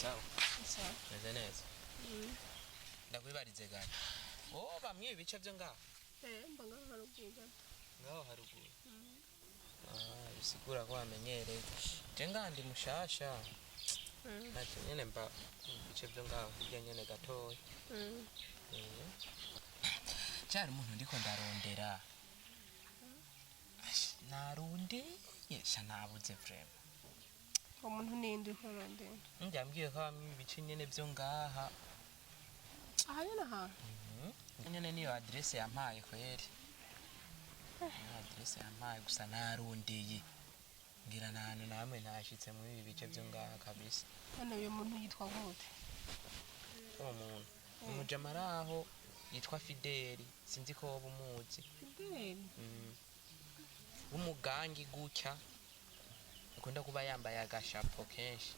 sawa sawa meze neza ndakwibarize gani bamwe ibice byo ngaho mba ngaho haruguru ngaho haruguru bisigura ko wamenyereye je ngandi mushasha ntacyo nyene mba ibice byo ngaho hirya nyene gatoya cyari umuntu ndiko ndarondera narondeye sha nabuze vrema umuntu ninde ukorondera njambwiye ko bamwe ibice nyene byo ngaha ahari naha nyene niyo adresse yampaye kweri adresse yampaye gusa narondeye ngira nanu namwe ntashitse muri ibi bice byo ngaha kabisa hano uyu muntu yitwa gute umuntu umujamaraho yitwa Fideli sinzi ko woba umuzi Fideli umugangi gutya ukunda kuba yambaye agashapo kenshi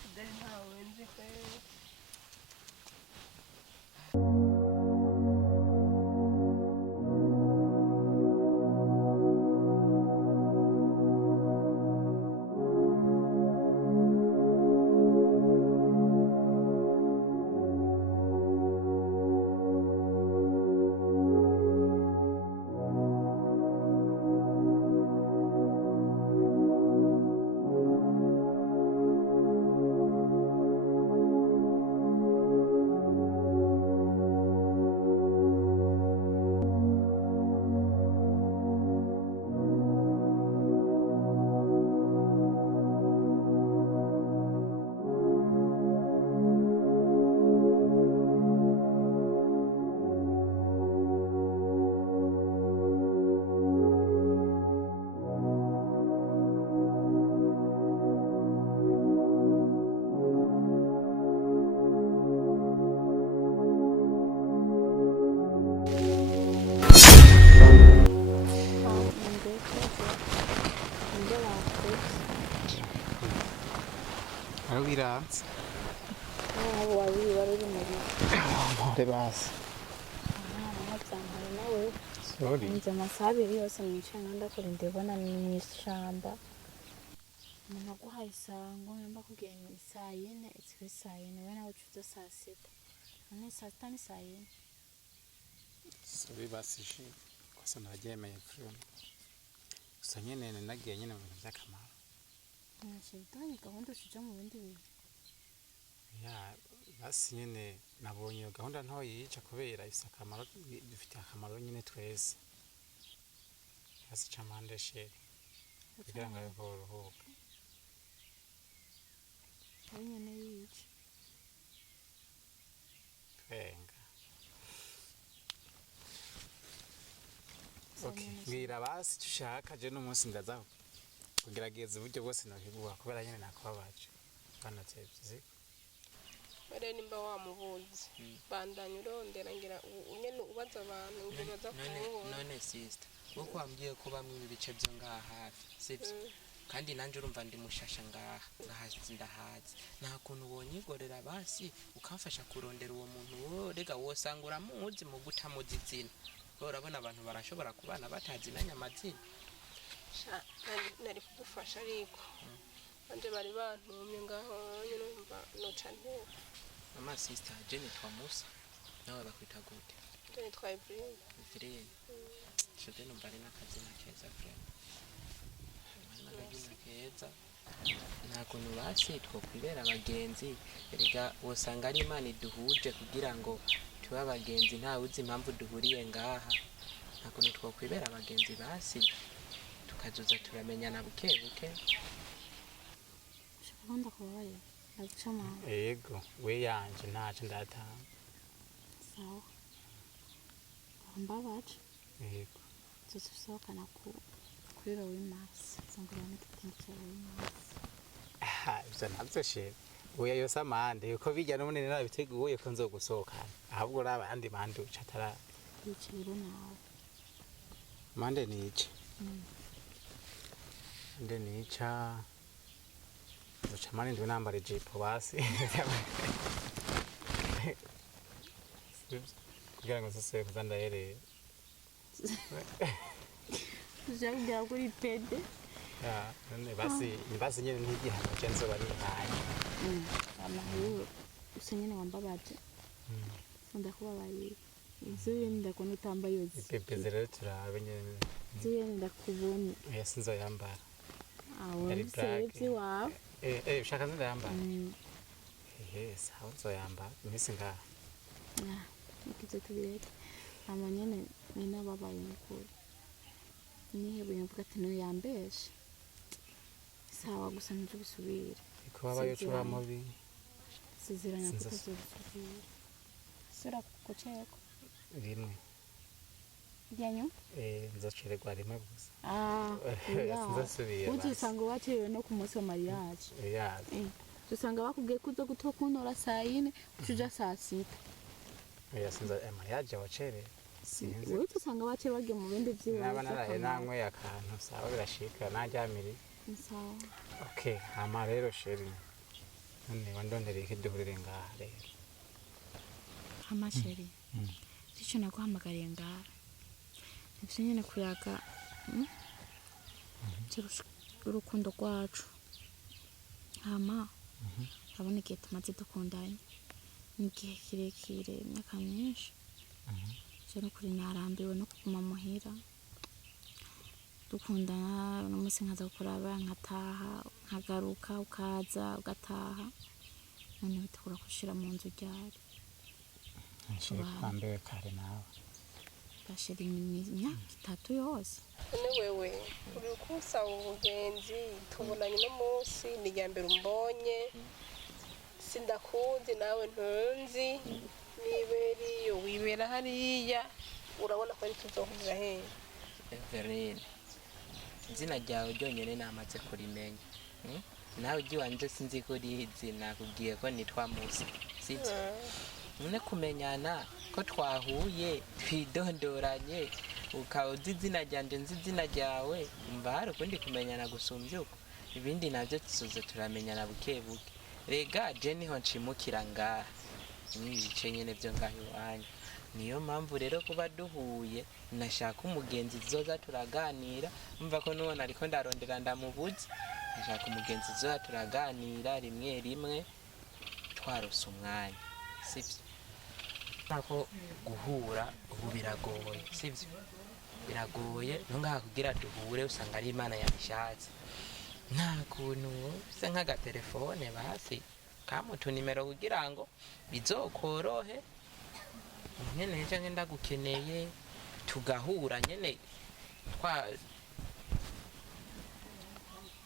Fideli ntawe nzi kweri Viranza. Basi. Sorry. Nje masabi yose mwichana ndakora ndebona mwishamba. Muna kuhaisango yamba kugenda saa 4 itwe saa 4 wena uchuza saa 6. None saa 5 saa 4. Sorry basi shi. Kwa sababu najemeye frame. Gusa nyene nagiye nyene mu bintu by'akamaro. Nashitanye gahunda sija mu bindi bintu. Ya basi nyene nabonye gahunda nto yica kubera ifite akamaro dufite akamaro nyene twese. Hasi camande she. Kugira ngo aruhuke. Nyene yica. Venga. Okay, ngira basi tushaka je no munsi ndaza kugerageza uburyo bwose nohiguha kubera nyene nakubabaje. Kana tevye. Bare nimba wamubuzi bandanye urondera ngira nyene ubaza abantu ngibaza ko none sister uko wambwiye ko bamwe ibice byo ngaha hafi sibyo kandi nanje urumva ndi mushasha ngaha ndahazi nta kuntu wonyigorera basi ukamfasha kurondera uwo muntu wo rega wosanga uramuzi mu gutamuzi izina urabona abantu barashobora kubana batazinanya amazina nari kugufasha ariko anje bari bantumye ngaho nyene umva noca ntera mama sister Jenny twa Musa nawe bakwita gute Jenny twa Ibrahim shode numva ari nakazina keza friend nakazina keza nta kuntu basi twokwibera abagenzi erega wosanga ari Imana iduhuje kugira ngo tube abagenzi ntawe uzi impamvu duhuriye ngaha nta kuntu twokwibera abagenzi basi tukazoza turamenyana buke buke Shakunda kubaye Achama. Yego we yanje ntacu ndatanga. Sawa. Mbabaje. Yego. Tusohoka na kuri Climax. Sangura n'igitenge Climax. Ibyo nabyo she. Oya yo samande yuko bijya n'umunene nabiteguye ko nzogusohoka. Ahubwo abandi bandi ucatara. Yiciro nawe. Mande nice. Nde nica. Chamani ndio nambari jipo basi. Kugira ngo sose kuzanda yere. Jambo kuri pede. ya none basi nyene n'igihano cyo nzoba nihaye amahoro gusa nyine wambabaje ndakubabarira inzu ndakubona utambaye yose ipepeze rero turabe nyene nzu ndakubona oya sinzoyambara aho Yari black. sebye wawe ushaka nzoyambara sawa nzoyambara imisi ngaha ikizo tubireke hama nyene ninababaye mukuru nihebuye mvuga ati niyo yambeshe sawa gusa nje bisubire ko babayo cuba mubi siziranya kutazobisubira sura kukocheko rimwe ryanyu nzocererwa rimwe gusa sinzosubira uzosanga wacerewe no ku munsi wa mariage uzosanga bakubwiye ko uza gutoka kuntora saa yine ucuja saa sita oya sinza mariage wacerewe sinzi wowe usanga baciye bagiye mu bindi by'iwawe naba naraye nanyweye akantu sawa birashika naryamire sawa okay hama rero sheri none wandondereye ko duhurire ngaha rero hama sheri icyo naguhamagariye ngaha nibyo nyine kuyaga urukundo rwacu hama urabona igihe tumaze dukundanye ni igihe kirekire imyaka myinshi je nukuri narambiwe no kuguma muhira dukundana n'umunsi nkaza kuraba nkataha nkagaruka ukaza ugataha none bitegura gushira mu nzu ryari nshire kwambewe kare nawe bashira imyaka 3 yose none wewe uri kusaba ubugenzi tubonanye no munsi ni ryambere umbonye sindakuzi nawe ntunzi niberiyo wibera hariya urabona ko tuzohurira hehe Everine izina ryawe ryonyene namaze kurimenya nawe ugiwanje sinzi ko rizi nakubwiye ko nitwa Musa sibyo none kumenyana ko twahuye twidondoranye ukawuzi izina ryanje nzi izina ryawe umva hari ukundi kumenyana gusumbya uko ibindi navyo tuzoze turamenyana buke buke rega je niho nshimukira ngaha ibice nyene vyo ngaho iwanyu niyo mpamvu rero kuba duhuye nashaka umugenzi zoza turaganira umva ko nubona ariko ndarondera ndamubuze nashaka umugenzi zoza turaganira rimwe rimwe twarose umwanya sibyo nako guhura ubu biragoye sibyo biragoye ntungaha kugira duhure usanga ari Imana yabishatse nta kuntu bisa nk'agatelefone basi kamutu nimero kugira ngo bizokorohe nyene canke ndagukeneye tugahura nyene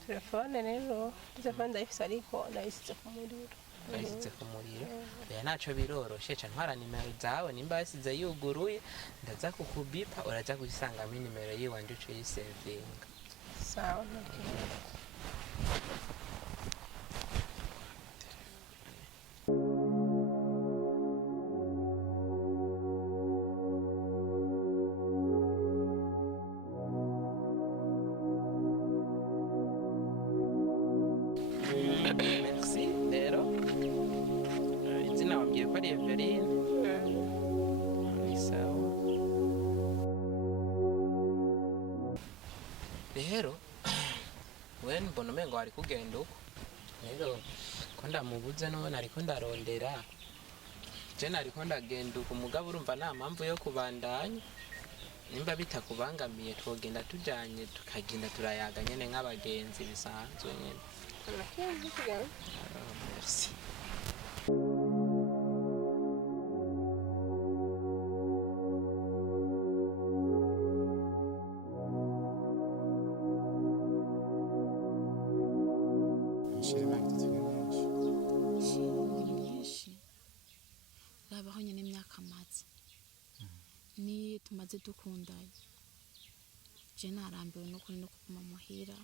telefone rero telefone ndayifise ariko nayisize ku muriro bayisize ku muriro oya naco biroroshe ca ntwara nimero zawe nimba yasize yuguruye ndaza kukubipa uraza kuyisangamo inimero yiwanje uco yisevinga sawa ntakibazo merci rero izina wambwiye ko ari Everine ni sawa rero we mbona umengo wari kugenda uko rero ko ndamubuze none ariko ndarondera je nariko ndagenda uko umugabo urumva nta mpamvu yo kubandanya nimba bitakubangamiye twogenda tujanye tukagenda turayaga nyene nk'abagenzi bisanzwe nyene merci nshire magiti nyinshi nyinshi babaho nyine imyaka maze ni tumaze dukundanye je narambiwe no kuri no kuguma muhira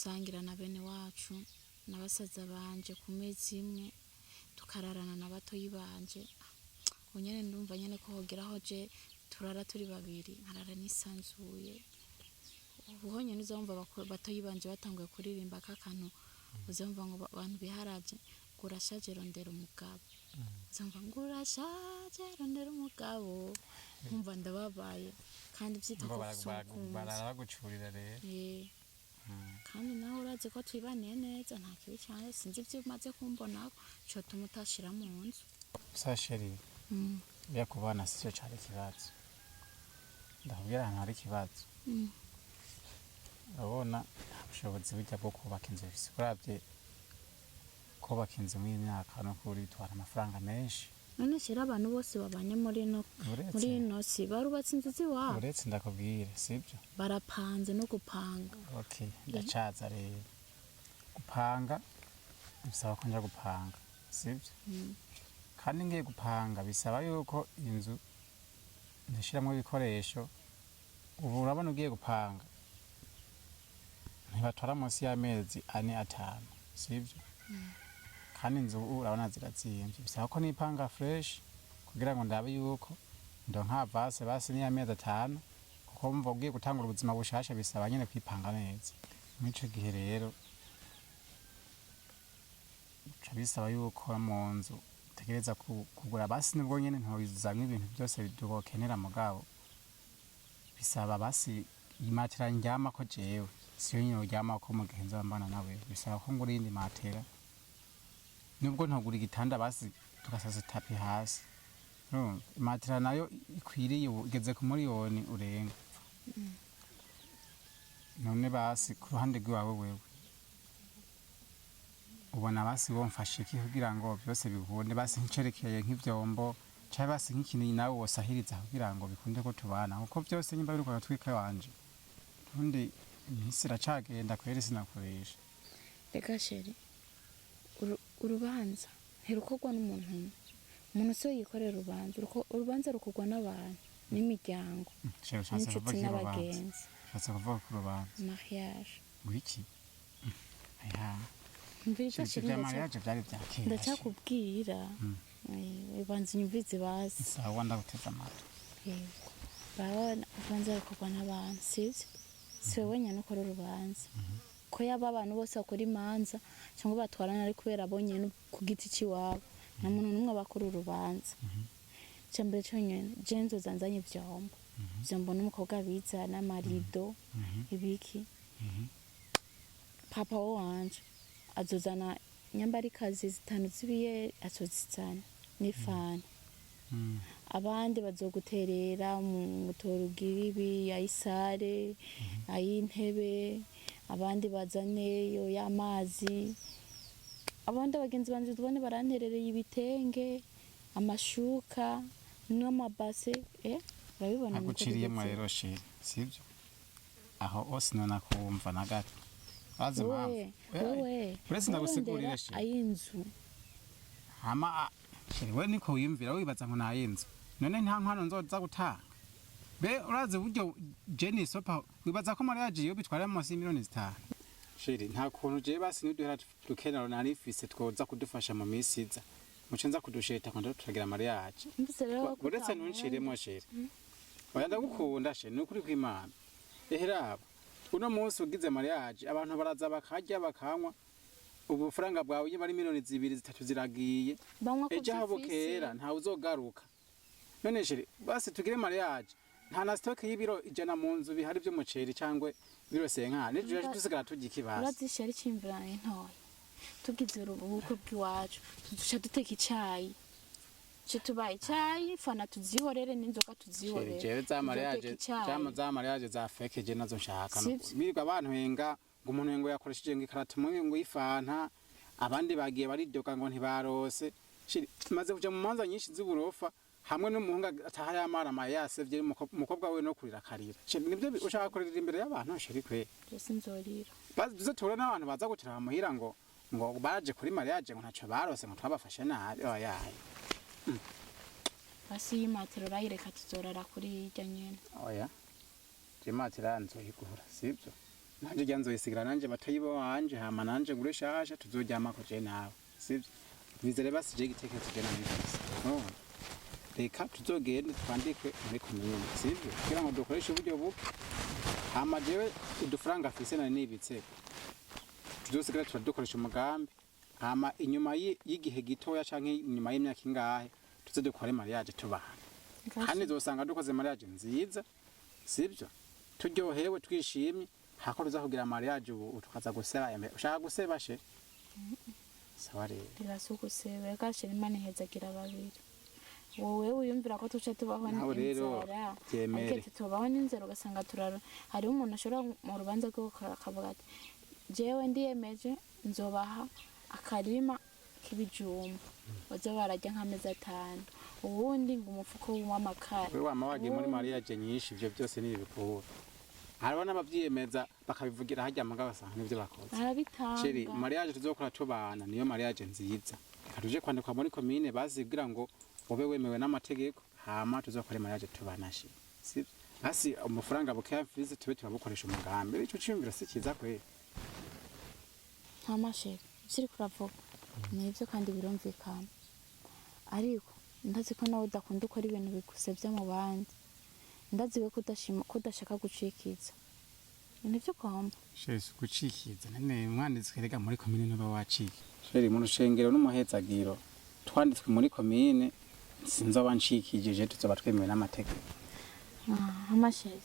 sangira na bene wacu n'abasaza banje ku mezi imwe tukararana na batoyi banje unyene ndumva nyene ko hogeraho je turara turi babiri nkarara nisanzuye ubuho nyene uzumva batoyi banje batanguye kuririmba kakantu uzumva ngo abantu biharaje kurashaje rondera umugabo uzumva ngurashaje rondera umugabo nkumva ndababaye kandi byita ko barara bagucurira rero kandi nawe urazi ko twibaniye neza nta kibi cyane sinzi ibyo umaze kumbonako cyotuma utashira mu nzu sa sheri bya kubana sicyo cyari ikibazo ndakubwira ahantu hari ikibazo urabona ubushobozi bujya bwo kubaka inzu bifise urabye kubaka inzu mw'imyaka no kuri bitwara amafaranga menshi none shira abantu bose babanye muri ino si barubatse inzu ziwabo uretse ndakubwire sibyo barapanze no gupanga okay ndacaza rero gupanga bisaba ko njya gupanga sibyo kandi ngiye gupanga bisaba yuko inzu ndashiramo ibikoresho ubu urabona ugiye gupanga ntibatwara munsi y'amezi 4-5 sibyo kandi inzu urabona zirazimvye bisaba ko nipanga fresh kugira ngo ndabe yuko ndonka vase basi ni y'amezi 5 kuko mva ugiye gutangura ubuzima bushasha bisaba nyene kwipanga neza mico gihe rero bisaba yuko mu nzu tegereza kugura basi nibwo nyene ntoyizamwe ibintu byose bidukenera mugabo bisaba basi imatera njyama ko jewe siyo nyine uryama ko mu gihe nzambana nawe bisaba ko ngura indi matera nubwo ntagura igitanda basi tugasasa tapi hasi matera nayo ikwiriye ugeze ku miliyoni urenga none basi ku ruhande rwawe wewe ubona basi womfashe iki kugira ngo byose bikunde basi ncerekeye nk'ivyombo cyangwa basi nk'ikintu nawe wosahiriza kugira ngo bikunde ko tubana kuko byose nyimba biruko gatwika wanje undi imisi iracagenda kweri sinakoresha reka sheri urubanza ntirukorwa n'umuntu umuntu se yikorera urubanza rukorwa n'abantu n'imiryango n'inshuti n'abagenzi shatse kuvuga ku rubanza mariage wiki aya mvira sheri byari byakera ndacyakubwira ubanza unyumvize basi sawa ndaguteza amatwi yego barabona urubanza rukorwa n'abantu sivyo si wowe nyine ukora urubanza ko yaba abantu bose bakora imanza cyangwa batwarana ari kubera abonye ku giti cy'iwabo nta muntu n'umwe bakora urubanza cyambere cyonyine jenzo zanzanye ivyombo n'umukobwa biza n'amarido ibiki papa wanje azozana nyambarikazi 5 zibiye azozitsana n'ifani abandi bazoguterera mu mutorugiribi ayisare ayintebe abandi bazaneyo y'amazi abandi abagenzi banje tubone baranterereye ibitenge amashuka n'amabase urabibona aguciriye mu rero she sivyo aho osinona kumva na gato baze mama wewe uretse ndagusigurira she ayinzu hama we niko wiyumvira wibaza ngo nayinzu none nta nkwano nzoza gutanga be urazi buryo Jenny sopa wibaza ko mariage yo bitwara mu 5 miliyoni 5 sheri nta kuntu je basi niduhera dukenera narifise twoza kudufasha mu misiza mucenza kudusheta kwanda turagira mariage uretse ntunciremo sheri oya ndagukunda she nukuri kw'Imana eheraba uno munsi ugize mariage abantu baraza bakarya bakanywa ubufaranga bwawe bari miliyoni 2-3 ziragiye ejo habukera nta uzogaruka none sheri basi tugire mariage nta na stock y'ibiro 100 mu nzu bihari by'umuceri cyangwe biro 5 n'ejo yaje dusigara tugiki basi urazishari cimviranye ntoya tugize ubukwe bw'iwacu tudusha duteka icyayi tubaye icyayi fana tuzihorere n'inzoga tuzihorere jewe za mariage za fake je nazo nshaka birirwa abantu henga ngo umuntu ngo yakoresheje ngo ikaratu ngo ifanta abandi bagiye baridoka ngo ntibarose maze kuja mu manza nyinshi z'uburofa hamwe n'umuhunga ataha yamara mayasevye umukobwa we no kurira karira nibyo ushaka kurira imbere y'abantu sheri kwe sinzorira baze tura n'abantu baza gutira muhira ngo baje kuri mariage ngo ntaco barose ngo twabafashe nabi oyaye basi yimatiro bayireka tuzorara kuri irya nyene oya jimatira nzoyigura sibyo nanje ryanzoyisigara nanje batayibo wanje hama nanje ngure shasha tuzoryama ko je nawe sibyo bizere basi je gitekerezo je namwifise no reka tuzogende twandikwe muri komune sibyo kugira ngo dukoreshe uburyo buke hama jewe udufaranga afise na nibitse tuzosigara turadukoresha umugambi hama inyuma y'igihe gitoya canke inyuma y'imyaka ingahe tuze dukore mariage tubaha kandi uzosanga dukoze mariage nziza sibyo turyohewe twishimye hako ruza kugira mariage ubu tukaza guseba yembe ushaka guseba she sawa rero rirasugusebe gashira imana ihezagira babiri wowe uyumvira ko tuce tubaho nawe rero n'inzara byemere ariko tubaho n'inzara ugasanga turara hari umuntu ashobora mu rubanza rwo akavuga ati jewe ndiyemeje nzobaha akarima k'ibijumba baza barajya nk'amezi 5 ubundi ngo umufuko w'amakara we wama wagiye muri mariage nyinshi ivyo byose ni ibikuru hariho n'abavyiyemeza bakabivugira hajya mu gasanga n'ivyo bakoze arabitanga sheri mariage tuzokora tubana niyo mariage nziza katuje kwandikwa muri commune bazibwira ngo ube wemewe n'amategeko hama tuzokora mariage tubana shi si hasi amafaranga bukeya mfize tube turabukoresha umugambi ico cyumvira si kiza kwe nta mashere kiri kuravuga nivyo kandi birumvikana ariko ndazi ko nawe udakunda ukora ibintu bigusebya mu bandi ndazi we kudashaka gucikiza nivyo kwamba sheri gucikiza none mwanditswe rega muri commune no bawaciki sheri mu rushengero n'umuhezagiro twanditswe muri commune sinzoba ncikije tuzoba twemewe n'amategeko amashere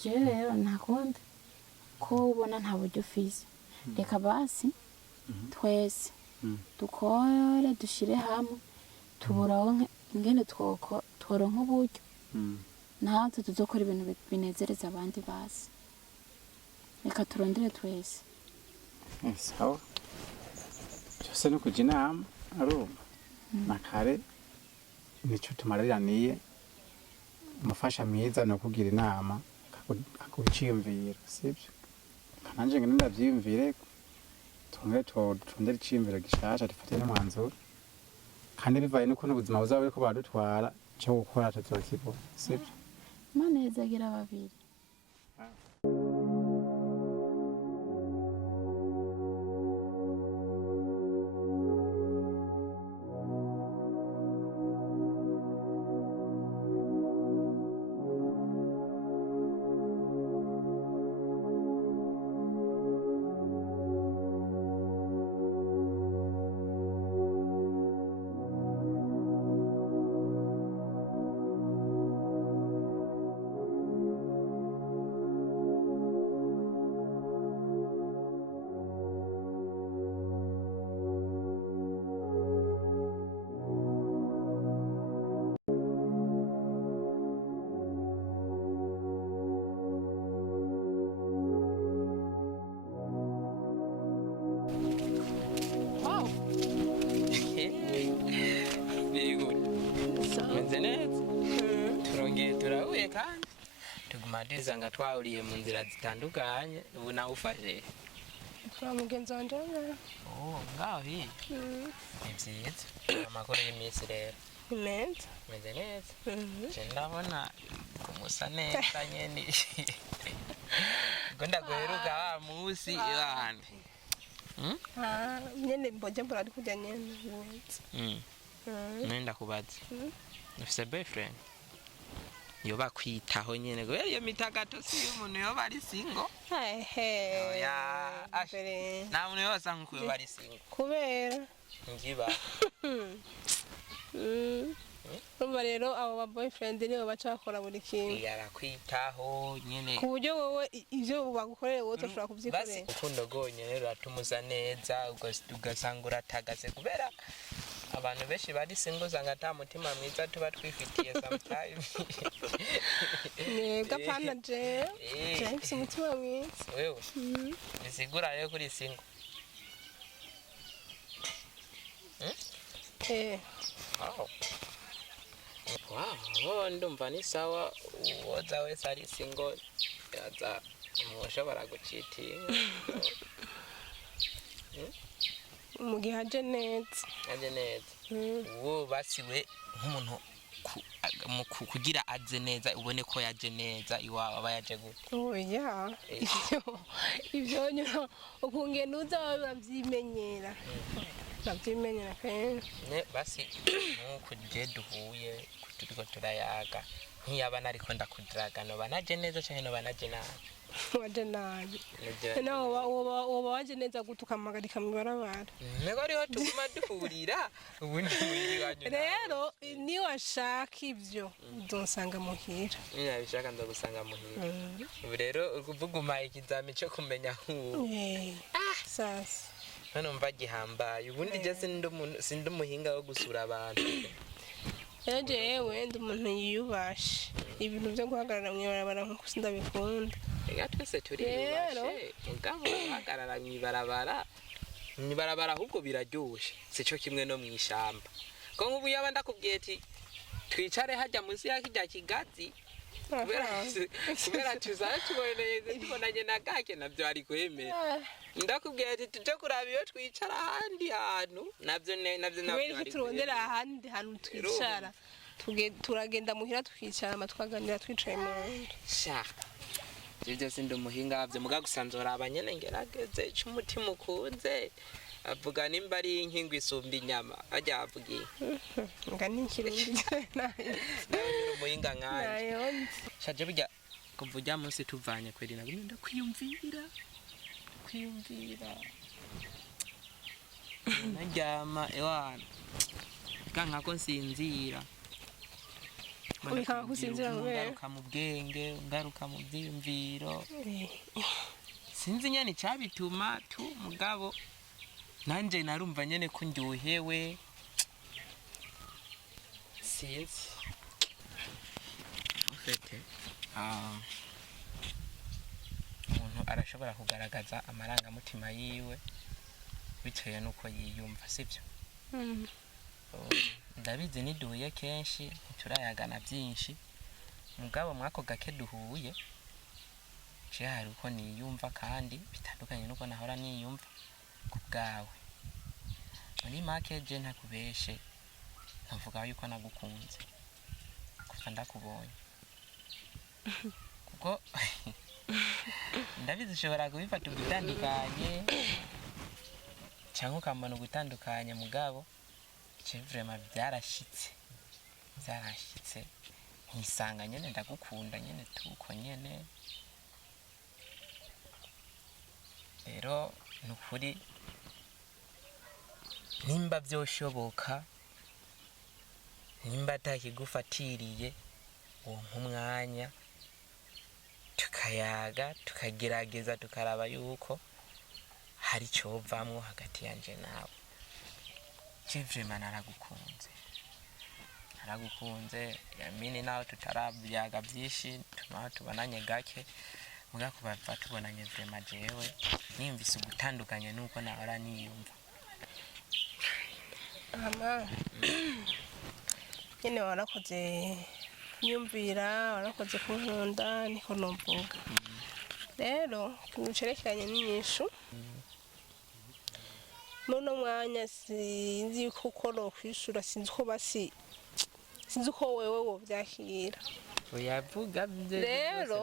jewe rero ntakundi ko ubona nta buryo ufise reka basi twese dukore dushire hamwe tuburonke ingene tworonka uburyo natwe tuzokora ibintu binezereza abandi basi reka turondere twese sawa cyose no kuja inama arumva nakare nico tumariraniye umufasha mwiza no kugira inama akubiciyumvira sibyo kananje ngene ndavyiyumvire tumwe turondera iciyumviro gishasha dufate n'umwanzuro kandi bivaye n'ukuntu ubuzima buzaba buriko badutwara cyo gukora tuzokibona sibyo Imana ihezagira babiri turahuye kandi tugumadiza nga twahuriye mu nzira zitandukanye ubu nawe ufashe kwa mugenzi wanje ngaho hiya ni byiza amakuru y'iminsi rero neza meze neza nje ndabona kumusa neza nyene ngo ndaguheruka wa musi ibahane nyene mboje mbora ari kujya nyene nenda kubaza ufise boyfriend yo bakwitaho nyene ngo iyo mitagato si umuntu yo bari single ya nta muntu yose nkuyo bari single kubera ngiba urumva rero abo ba boyfriend nibo bacakora buri kintu yarakwitaho nyene ku buryo wowe ivyo bagukorera wowe ushobora kuvyikorera basi urukundo rwonyene ruratumuza neza ugasanga uratagaze kubera abantu benshi bari single usanga ata mutima mwiza tuba twifitiye sometimes nega pana je mfise umutima mwiza wewe bisigura rero kuri single wow ndumva ni sawa uwoza wese ari single yaza mushobora gucitinga mu gihe aje neza uwo basiwe nk'umuntu kugira aze neza ubone ko yaje neza iwawe aba yaje gute oya ivyo nyuma ukungena uza babyimenyera navyimenyera kenshi basi nk'uko je duhuye turiko turayaga nk'iyaba nariko ndakudiraga noba naje neza canke noba naje nabi waje nabi nawe woba waje neza gutukamagarika mw'ibarabara nego ariho tuguma duhurira ubundi mwiriwanye rero niwashaka ivyo uzosanga muhira nabishaka nzogusanga muhira ubu rero ukuvuga umpaye ikizami cyo kumenya nk'ubu sasa none umva gihambaye ubundi je sindi umuhinga wo gusura abantu rero jewe ndi umuntu yiyubashe ibintu vyo guhagarara mw'ibarabara nkuko sindabikunda ega twese turiyubashe mugabo guhagarara mw'ibarabara ahubwo biraryoshe sico kimwe no mw'ishamba ko nk'ubu yaba ndakubwiye ati twicare hajya munsi ya kirya kigazi kubera tuzaye tubonanye na gake navyo ari kwemera ndakubwiye ati tuje kuraba iyo twicara ahandi hantu navyo kubera turondera ahandi hantu twicara turagenda muhira twicara twaganira twicaye mu nzu sha ivyo sindi umuhinga wavyo muga gusanzora abanyene ngerageze ico umutima ukunze avuga nimba ari inkingo isumba inyama ajya avugiye nga n'ikirundi nawe nyiri umuhinga nkanje shaje burya kuva urya munsi tuvanye kweri nagumye ndakwiyumvira naryama ewana kanka ko nsinzira ubikanga kusinzira ngaruka mu bwenge ngaruka mu byiyumviro sinzi nyene icabituma tu mugabo nanje narumva nyene ko ndyohewe sinzi ufite umuntu arashobora kugaragaza amarangamutima yiwe bitewe n'uko yiyumva sibyo ndabizi niduhuye kenshi ntiturayagana byinshi mugabo mwako gake duhuye je hari uko niyumva kandi bitandukanye nuko nahora niyumva ku bwawe muri make je ntakubeshe nkavuga yuko nagukunze kuva ndakubonye kuko ndabizi ushobora kubifata ugutandukanye cyangwa ukambona ugutandukanye mugabo je vraiment byarashitse ntisanga nyene ndagukunda nyene tuko nyene rero nukuri nimba byoshoboka nimba atakigufatiriye uwo mwanya tukayaga tukagerageza tukaraba yuko hari covamwo hagati yanje nawe vraiment naragukunze yamini nawe tutarabyaga byinshi tubonanye gake muga kubava tubonanye vraiment jewe nimvise ugutandukanye nuko nahora niyumva nyene warakoze kunyumvira warakoze kunkunda niko novuga rero ikintu cerekeranye n'inyishu muno mwanya sinzi kuko nokwishura sinzi ko wewe wovyakira uyavuga rero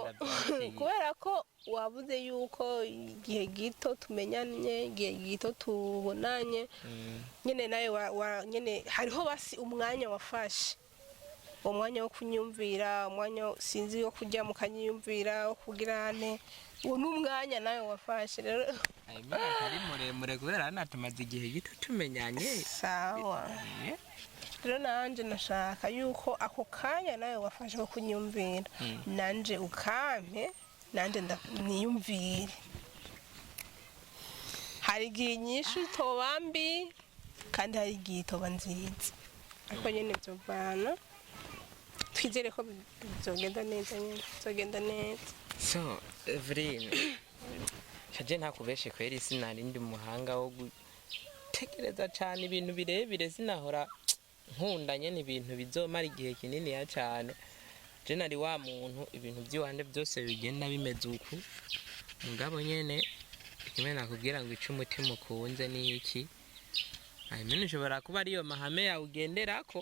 kubera ko wabuze yuko igihe gito tumenyanye igihe gito tubonanye nyene nawe nyene hariho basi umwanya wafashe umwanya wo kunyumvira umwanya sinzi wo kujya mu kanyiyumvira wo kugirane uwo n'umwanya nawe wafashe rero imyaka ari muremure kubera natumaze igihe gito tumenyanye sawa rero nanje nashaka yuko ako kanya nawe wafashe ko kunyumvira nanje ukampe nanje niyumvire hari igihe nyinshi toba mbi kandi hari igihe toba nziza ariko nyene vyovana twizere ko bizogenda neza nyene bizogenda neza so Evelyn shaje ntakubeshe kweri sinari ndi muhanga wo gutekereza cyane ibintu birebire sinahora nkundanye n'ibintu bizomara igihe kinini ya cyane je nari wa muntu ibintu by'iwande byose bigenda bimeze uku mugabo nyene kimwe nakubwira ngo ico umutima ukunze ni iki ayimene ushobora kuba ariyo mahame yawe ugenderako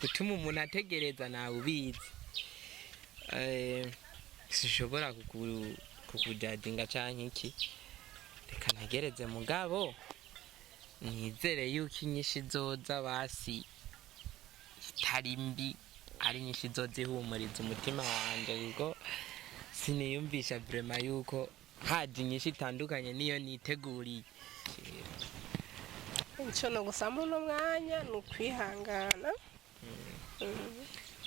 gutuma umuntu ategereza nawe ubizi sishobora kukujadinga canke iki reka ntegereze mugabo nizere yuko inyinshi zoza basi itari mbi ari nyinshi zoza ihumuriza umutima wanje kuko siniyumvisha vrema yuko haje inyinshi itandukanye niyo niteguriye icyo no gusama uno mwanya ni ukwihangana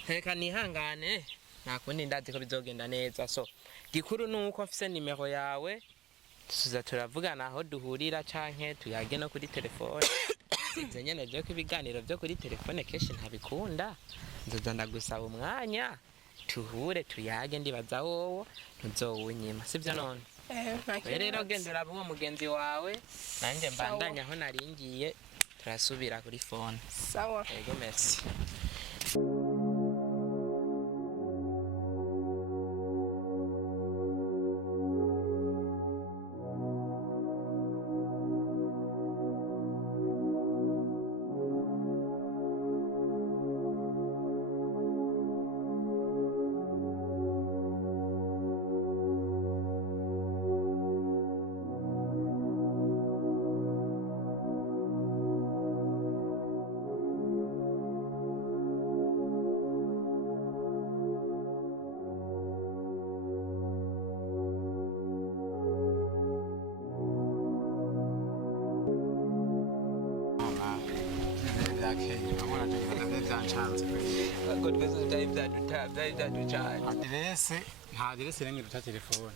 reka nihangane nta kundi ndazi ko bizogenda neza so gikuru ni uko mfise nimero yawe tuza turavugana aho duhurira canke tuyage no kuri telefone sinze nyene vyo ko ibiganiro vyo kuri telefone kenshi ntabikunda nzoza ndagusaba umwanya tuhure tuyage ndibaza wowo ntuzowunyima sivyo none rero gendera uwo mugenzi wawe nanjye mbandanya aho naringiye turasubira kuri phone sawa yego merci Ngo twese tutari byaducanye aderese nta aderese rimwe duta telefone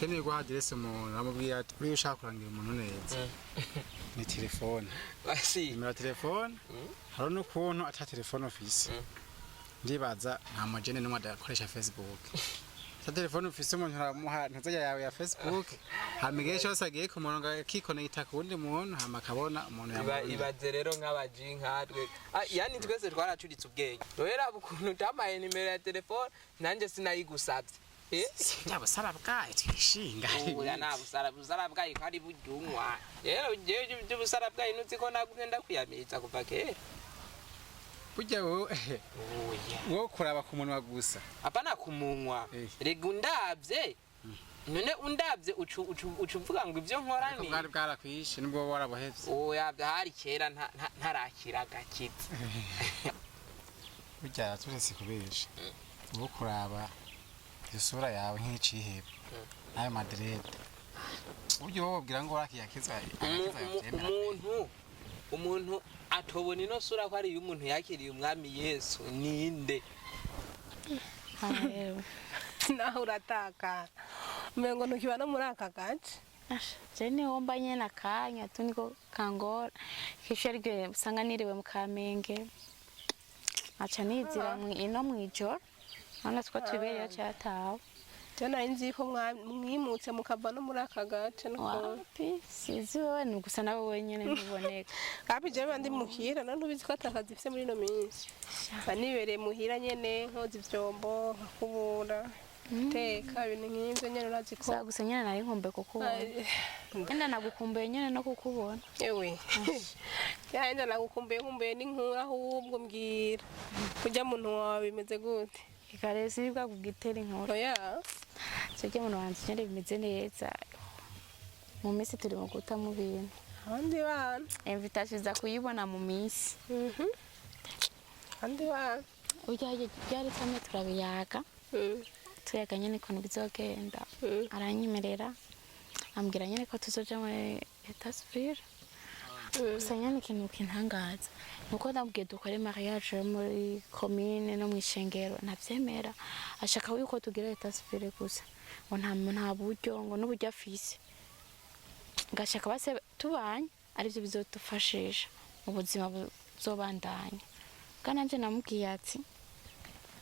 keneye guha aderese umuntu amubwira ati uriya ushaka kurangira umuntu neza ni telefone basi nimero ya telefone hari n'ukuntu ata telefone ufise ndibaza nta mujene n'umwe adakoresha Facebook ata telefone ufise umuntu aramuha ntazajya yawe ya Facebook hamigesha cyose agiye ku murongo akikonekita ku wundi muntu hama akabona umuntu yamubona ibaze rero nk'abaji nkatwe yani twese twaracuritse ubwenge rero ukuntu utamaye nimero ya telefone nanjye sinayigusabye nta busara bwayo twishinga oya nta busara bwayo ko ari buryunywa rero ibyo busara bwayo nutse ko nagumye ndakwiyamiza kuva kera burya wowe kuraba ku munwa gusa apana ku munwa rega undavye none undavye ucuvuga ngo ivyo nkora ni bwari bwarakwishe nibwo warabuhevye oya hari kera ntarakira gakiza burya turese kubesha wowe kuraba isura yawe nk'icihebe nayo madrede burya wowe ubwira ngo warakiyakiza umuntu atobona ino sura ko ari umuntu yakiriye umwami Yesu ninde naho urataka umengo ntukibana muri aka gace jene womba nyene akanya tuniko kangora kisherwe usanga niriwe mu Kamenge aca nizira ino mwijoro none two twibereye cyatawe jana inzi ko mwimutse mukava no muri aka gace no sizi wowe ni gusa nawe wenyene ntiboneka kapi je bandi muhira none ubizi ko atakazi ifise muri no minsi banibereye muhira nyene nkozi ivyombo nkakubura teka ibintu nk'ivyo nyene urazi ko gusa nyene nari nkumbe kukubona nyene nagukumbuye nyene no kukubona ewe yenda nagukumbuye n'inkura ahubwo mbwira kurya muntu wawe bimeze gute ikaresi nibwa kugitera inkuru oya sije muntu wanje nyene bimeze neza mu minsi turi mu guta mu bintu abandi bana invitation za kuyibona mu minsi abandi bana ujya byari tamwe turabiyaga tuyaga nyene ko bizogenda aranyimerera ambwira nyene ko tuzoja muri etasfir gusa nyene ikintu kintangaza nuko ndabwiye dukore mariage muri commune no mwishengero ntavyemera ashaka yuko tugira etasfir gusa ngo nta buryo ngo n'uburyo afise ngashaka base tubanye arivyo bizotufashisha mu buzima buzobandanya kandi nanje namubwiye ati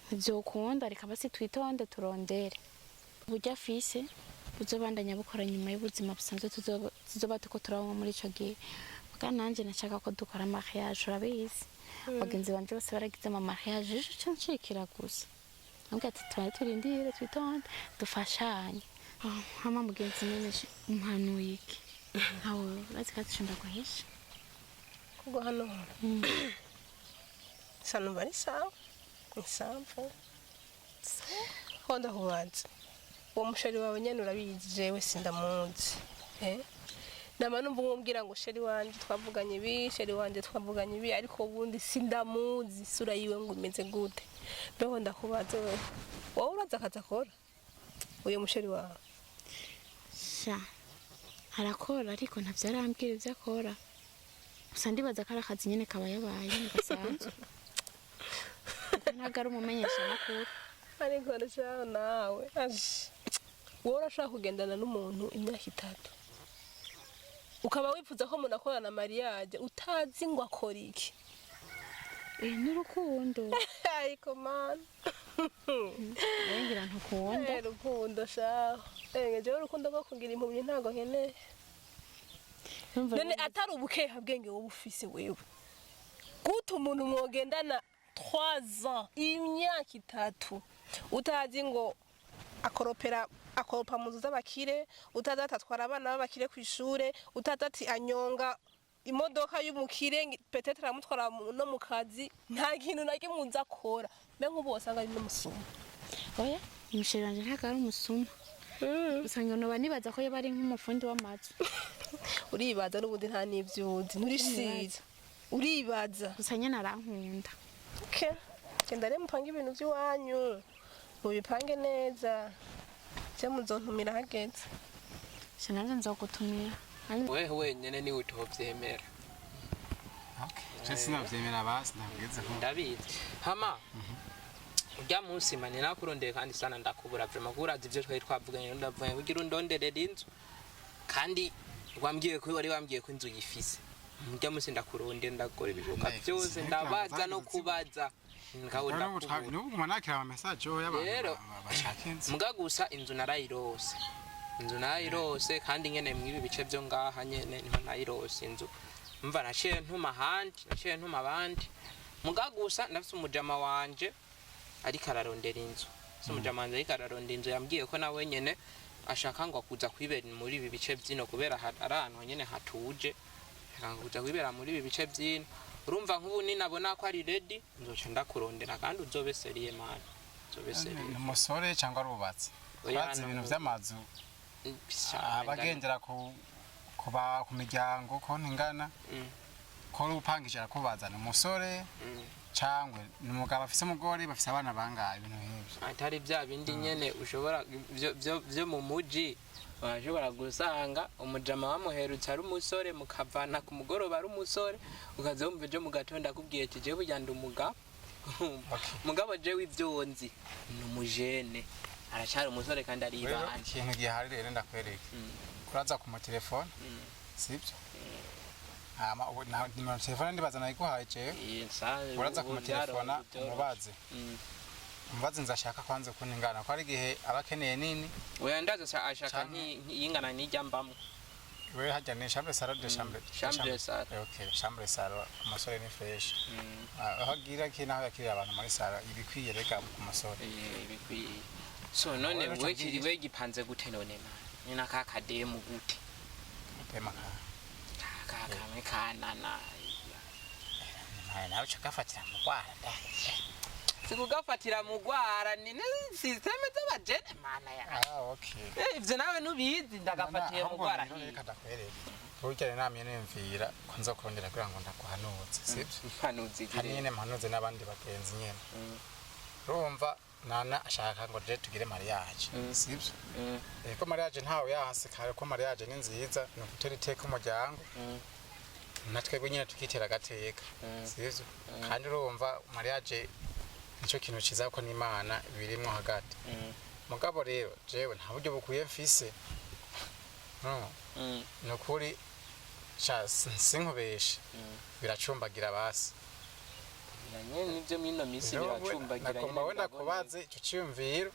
ntivyokunda reka basi twitonde turondere uburyo afise buzobandanya bukora nyuma y'ubuzima busanzwe tuzoba tuko turabona muri ico gihe kandi nanje nashaka ko dukora mariage urabizi bagenzi banje bose baragize ama mariage cyo nshikira gusa nubwo ati turindire twitonde dufashanye hama mugenzi nyene umpanuye iki hawo bazikatishunda guhisha kugo hano sano bari sawa isampo honda hubanza uwo mushari wawe nyene urabizi jewe sindamuzi nama numva umubwira ngo sheri wanje twavuganye ibi sheri wanje twavuganye ibi ariko ubundi sindamuzi sura yiwe ngo imeze gute beho ndakubaze wowe uraza akaza akora uyu musheri wawe sha arakora ariko ntavyo arambwira ivyo akora gusa ndibaza ko ari akazi nyene kaba yabaye gasanzwe ntago ari umumenyesha makuru ariko ndashaka nawe wowe urashaka kugendana n'umuntu imyaka 3 ukaba wifuza ko umuntu akorana mariage utazi ngo akora iki n'urukundo ariko man ngira ntukunda urukundo shaho jewe urukundo rwo kugira impumyi ntago nkeneye none atari ubukeha bwenge wowe ufise wewe gute umuntu mwogendana 3 ans imyaka 3 utazi ngo akoropa mu nzu z'abakire utazi atatwara abana b'abakire ku ishure utazi ati anyonga imodoka y'umukire peut-être aramutwara no mu kazi nta kintu na kimwe uza akora mbe nk'ubu wasanga ari n'umusuma oya umusheri wanje ntago ari umusuma usanga noba nibaza ko yaba ari nk'umufundi w'amazu uribaza n'ubundi nta n'ivyuzi nturisiza uribaza gusa nyene arankunda okay genda rero mupange ibintu by'iwanyu mubipange neza cyo muzontumira hageze sinanje nzogutumira wewe wenyene ni utovyemera je sinavyemera basi ntabwize ko ndabizi hama urya munsi mani nakurondeye kandi sana ndakubura vraiment kurazi ivyo twari twavuganye ndavuye kugira undonderera inzu kandi wambwiye ko wari wambwiye ko inzu yifise urya munsi ndakurondera ndakora ibishoboka byose ndabaza no kubaza ngaho ndakubura n'ubu manakira ama message y'abantu bashaka inzu muga gusa inzu narayirose kandi nyene mwibi bice byo ngaha nyene niho nayirose inzu mva nashiye ntuma abandi muga gusa ndafise umujama wanje ariko ararondera inzu umujama wanje ariko ararondera inzu yambwiye ko nawe nyene ashaka ngo kuza kwibera muri ibi bice byino kubera ari ahantu nyene hatuje ashaka kuza kwibera muri ibi bice byino urumva nk'ubu ninabona ko ari ready nzoca ndakurondera kandi uzobe seriye man uzobe seriye umusore cyangwa arubatse bazi ibintu by'amazu abagendera ku miryango ko ntingana ko upangije akubazana umusore cyangwa ni umugabo afise umugore bafise abana bangaye ibintu nk'ibyo atari bya bindi nyene ushobora byo mu muji washobora gusanga umujama wamuherutse ari umusore mukavana ku mugoroba ari umusore ukaza wumva ejo mu gatondo akubwiye ati jewe yandi umugabo jewe ivyonzi ni umujene aracyari umusore kandi ari ibana ikintu gihari rero ndakwereka kuraza ku telefone sibyo nimero telefone ndibaza nayiguhaye jewe uraza ku telefone umubaze nzashaka kwanze kuningana ko ari gihe abakeneye nini oya ndaza ashaka nk'ingana n'ijya mbamo we hajya ni chambre salade de chambre salade okay chambre salade umusore ni fresh ahagira ki naho yakiriye abantu muri sala ibikwiye reka ku musore ibikwiye so none we gipanze gute none ma ni nakakademu gute tema kamwe kanana nawe chakafatira mugwara da sikugafatira mugwara ni systeme z'abajene mana ya okay ivyo nawe nubizi ndagafatiye mugwara reka ndakwereka urugero namye nemvira ko nzokurondera kugira ngo ndakuhanutse sibyo hanuzi nyine mpanuze n'abandi bagenzi nyene urumva nana ashaka ngo je tugire mariage sibyo ko mariage ntawe yahase kare ko mariage ni nziza no gutera iteka umuryango natwebwe nyine tukitera agateka sibyo kandi urumva mariage nico kintu ciza ko n'Imana birimwo hagati mugabo rero jewe nta buryo bukuye mfise nukuri sinkubeshe biracumbagira basi nivyo mwino misi biracumbagira nakoma wenda kubaze ico ciyumviro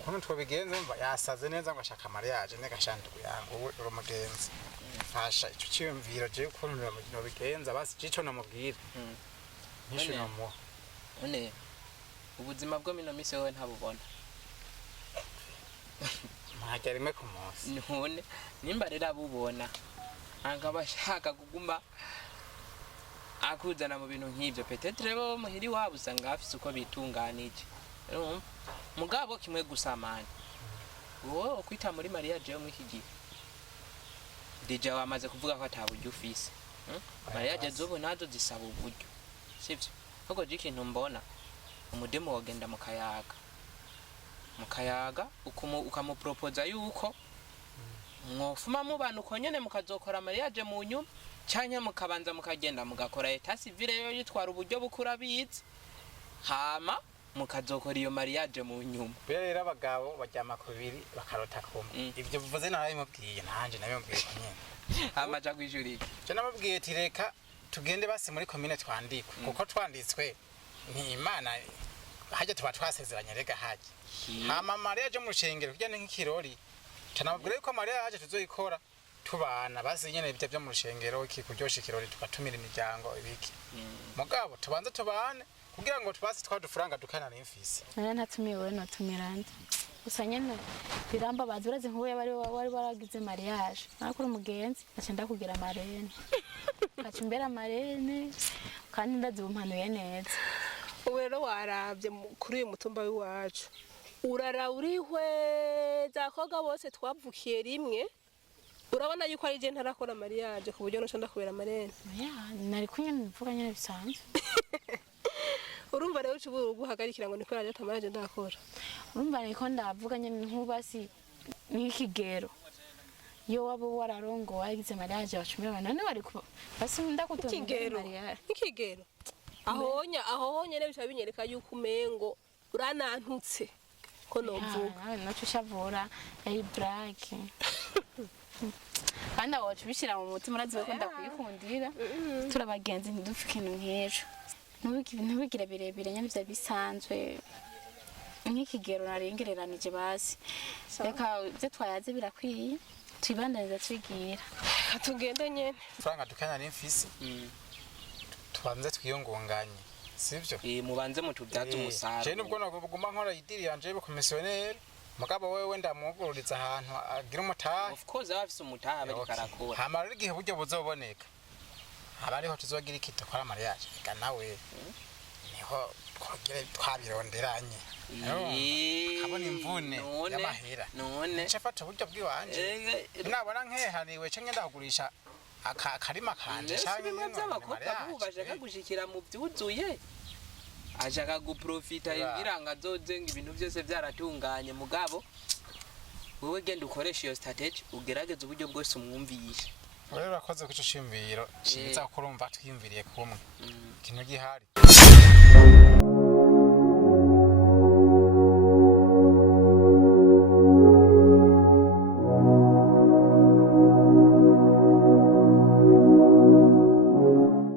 ukuntu twobigenze mva yasaze neza ngo ashaka mariage negashanduye yangu uri umugenzi fasha ico ciyumviro je ukuntu nobigenza basi cico namubwira nisho namuha none ubuzima bwo mino misi wowe ntabubona mahajya rimwe ku munsi none nimba rero abubona anga bashaka kuguma akuzana mu bintu nk'ivyo peut-être bo muhiri wabo usanga afise uko bitunganije mugabo kimwe gusamana wowe kwita muri mariage yo mwiki gihe deja wamaze kuvuga ko ataburyo ufise mariage zobo nazo zisaba uburyo sivyo ahubwo je ikintu mbona umudemo wogenda mu kayaga mukayaga ukamupropoza yuko mwofuma mubana uko nyene mukazokora mariage mu nyuma canke mukabanza mukagenda mugakora eta civile yo yitwara uburyo bukura bizi hama mukazokora iyo mariage mu nyuma. Rero abagabo baryama ku bibiri bakarota kumwe. Ivyo bivuze nawe mubwiye nanje nabimubwiye ko nyene. Hama ja kwijurika. Je namubwiye ati reka tugende basi muri commune twandikwe kuko twanditswe ni Imana haje tuba twasezeranye rega haje. Hama mariage mu rushengero kujyane nk'ikirori. Canababwira ko mariage tuzoyikora tubana basi nyene ibyo byo mu rushengero iki kuryosha ikirori tugatumira imiryango ibiki. Mugabo tubanze tubane kugira ngo tubasi twadufaranga dukana n'imfisi. Ntatumiwe no tumirande. Gusa nyene biramba bazuraze nkuwe bari baragize mariage. Nakora umugenzi acenda kugira marene. Kacimbera marene kandi ndazumpanuye neza. Ubu rero warabye kuri uyu mutumba w'iwacu. Urara urihwe zakoga bose twavukiye rimwe. Urabona yuko ari je ntarakora mariage ku buryo no ndakubera marene. Nari kunye mvuga nyene bisanzwe. Urumva rero ubu guhagarikira ngo nikora ajya mariage ndakora. Urumva niko ndavuga nyene nk'ubasi n'ikigero. Yo wabo wararongo wagize mariage bacumira none bari ko basi ndakutumira mariage. Ikigero. Ahonya rero bica binyereka yuko umengo uranantutse ko novuga. Naco shavura ari black. Kandi aho tubishira mu mutima uraziwe ko ndakwikundira. Turabagenzi ntidufike ikintu nk'ejo. Ntubigire birebire nyane bya bisanzwe nk'ikigero narengereranije basi reka byo twayaze birakwiye tubandaniza twigira tugende nyene franga dukana n'imfisi tubanze twiyongonganye sivyo mubanze mutubyaze umusaruro je nubwo naguma nkora idiri yanje yo komisiyoneri mugabo wewe ndamugururiza ahantu agira umutaha of course abafise umutaha bari karakora hama rero igihe buryo buzoboneka abariho tuzogira ikita kwa mariage ega nawe niho twabironderanye kabona imvune y'amahera none ncafata uburyo bw'iwanje nabona nkehaniwe canke ndagurisha akarima kanje canke n'abakobwa bashaka gushikira mu byuzuye ashaka guprofita ibiranga zozenga ibintu byose byaratunganye mugabo wewe genda ukoresha iyo strategy ugerageze uburyo bwose umwumvisha. Wewe urakoze kuco shimviro ciza kurumva twiyumviriye kumwe ikintu gihari